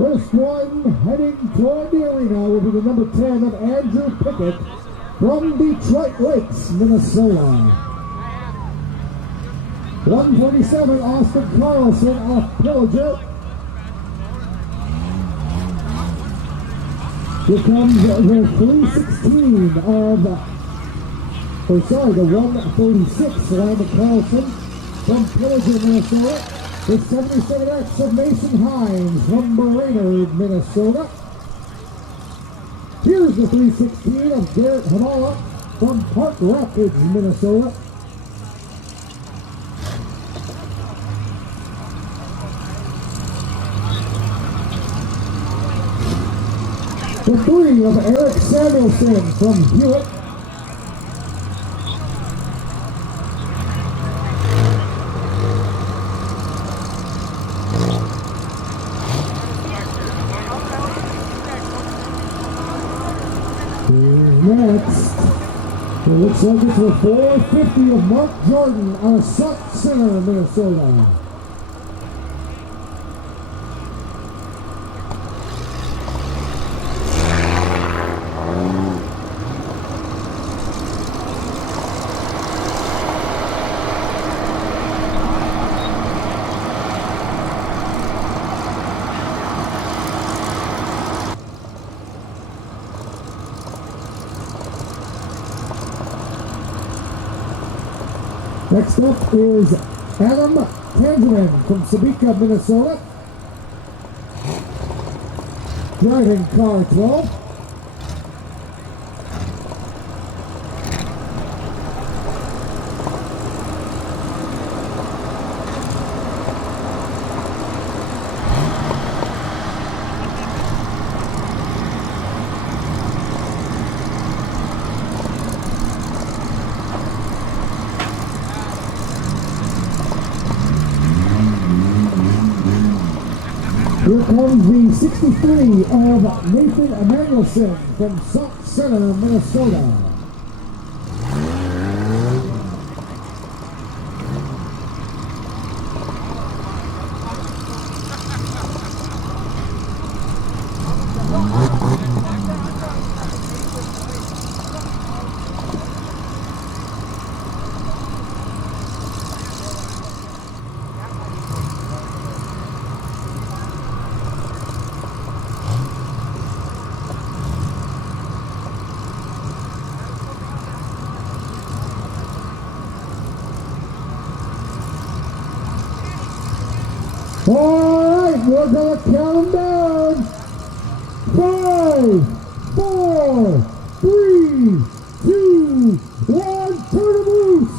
First one heading toward the arena will be the number 10 of Andrew Pickett from Detroit Lakes, Minnesota. 147, Austin Carlson off Pillager. Here comes the 316 of, the 136, Landon Carlson from Pillager, Minnesota. The 77X of Mason Hines from Brainerd, Minnesota. Here's the 316 of Garrett Hamala from Park Rapids, Minnesota. The 3 of Eric Samuelson from Hewitt. Next, it looks like it's a 450 of Mark Jordan out of Suck Center, Minnesota. Next up is Adam Tangerman from Sabika, Minnesota. Driving car 12. Here comes the 63 of Nathan Emanuelson from Sauk Center, Minnesota. All right, we're gonna count them down. 5, 4, 3, 2, 1, turn them loose.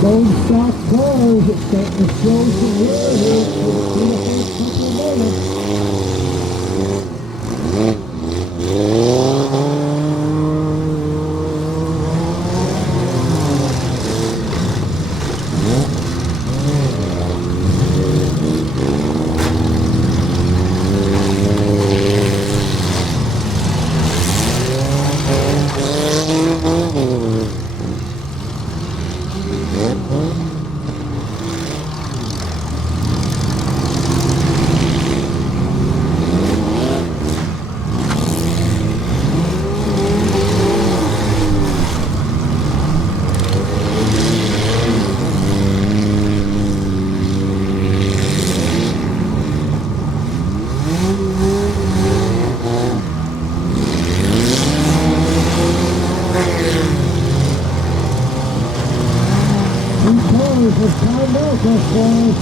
Bone Stock Class, it's starting to show some wear here for the first couple of moments. It's time now, Chris Boys.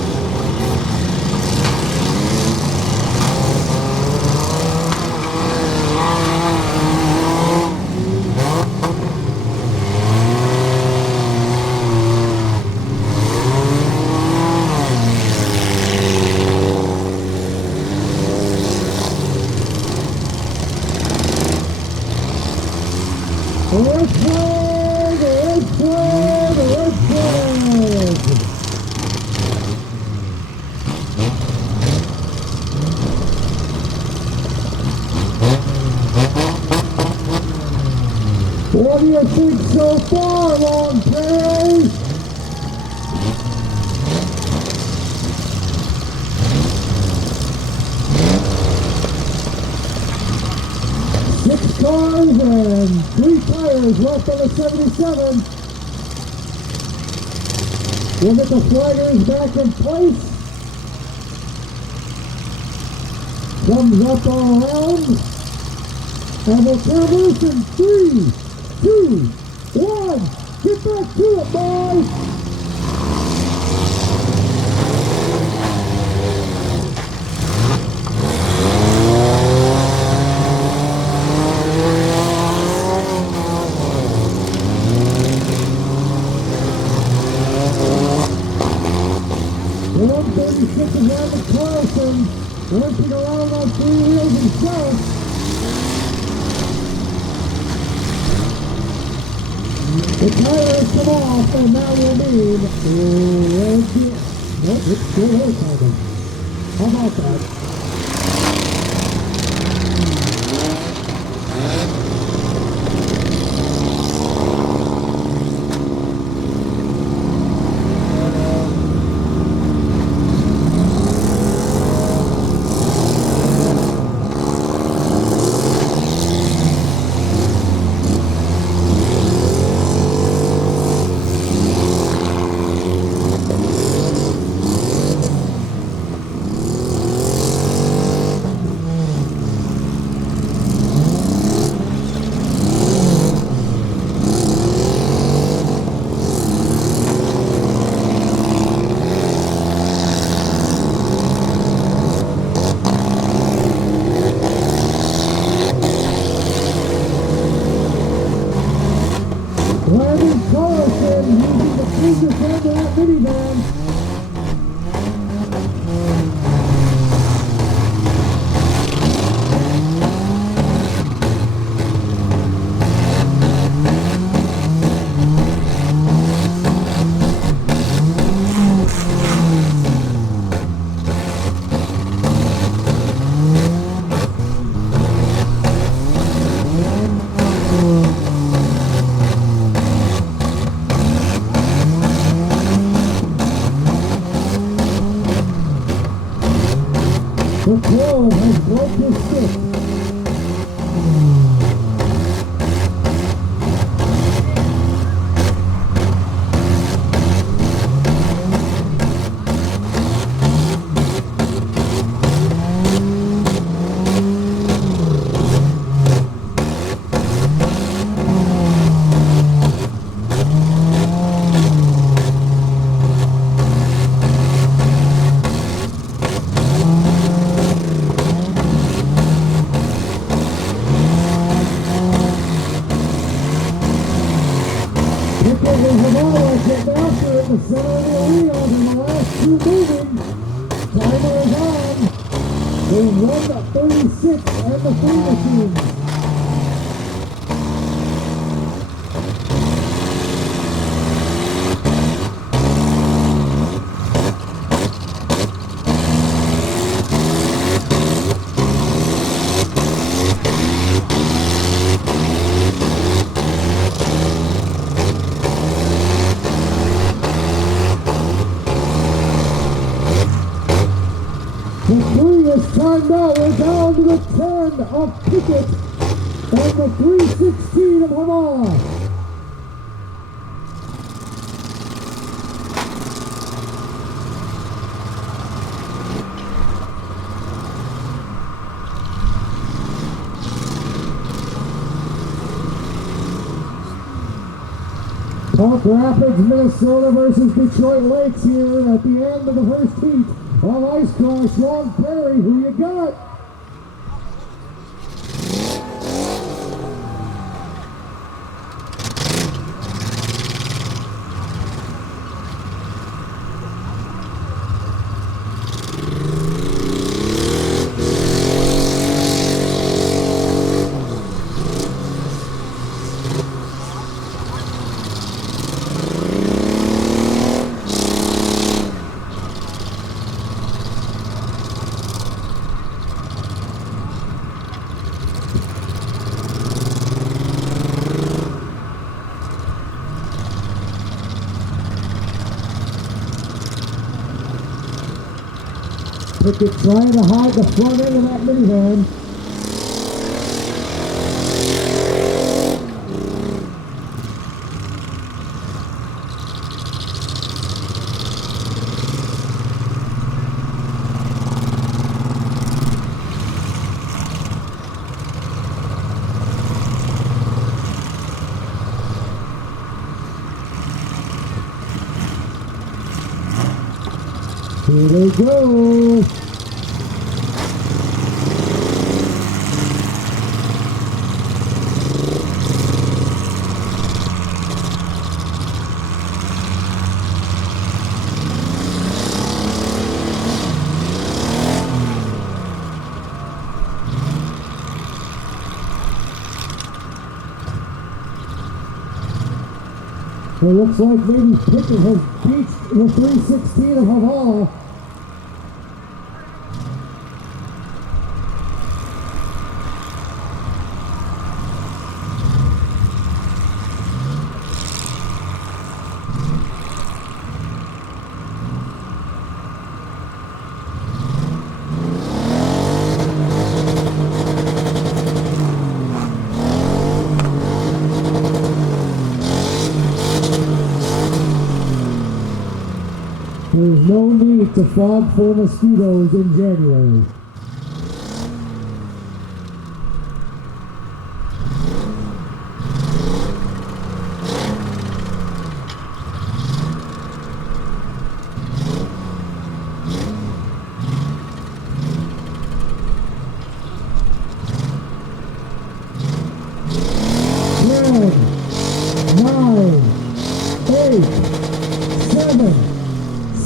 Red flag! Red flag! Red flag! What do you think so far, Long Prairie? Six cars and 3 tires left on the 77. We'll get the flaggers back in place. Thumbs up all around. And we'll turn loose in 3, 2, 1. Get back to it, boys. Sitting around the Carlson, limping around on 3 wheels himself. The tires come off, and now we'll need red gear. Nope, it's still open. How about that? Carlson using the previous end of that minivan. The Crow has broke his stick. Getting after it in the center of the arena in the last 2 moving. Timer is on. They run the 36 and the 3 machines. The 3 is timed out. We're down to the 10 of Pickett and the 316 of Hamal. Park Rapids, Minnesota versus Detroit Lakes here at the end of the first heat on Ice Crush. Long Prairie, who you got? Pickett trying to hide the front end of that minivan. Here they go. It looks like maybe Pickett has beached the 316 of Havala. There's no need to fog for mosquitoes in January.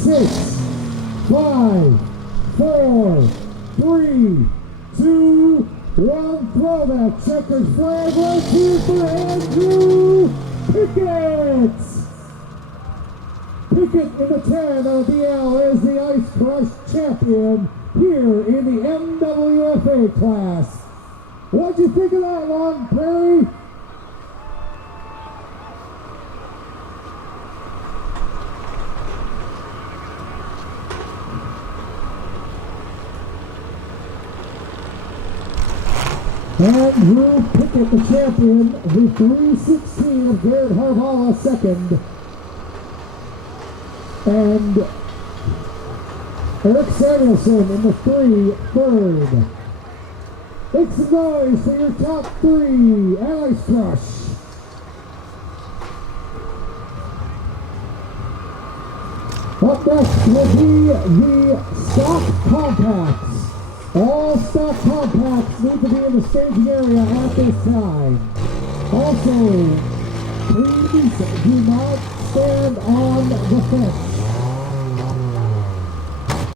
Six, 5, 4, 3, 2, 1, throw that checkered flag. Let's hear for Andrew Pickett. Pickett in the 10 of the L is the Ice Crush champion here in the MWFA class. What'd you think of that, Long Prairie? Andrew Pickett, the champion, the 316 of Jared Harvala, second. And Eric Samuelson in the 3, third. Make some noise for your top 3 at Ice Crush. Up next will be the stock compacts. All stock compacts need to be in the staging area at this time. Also, please do not stand on the fence.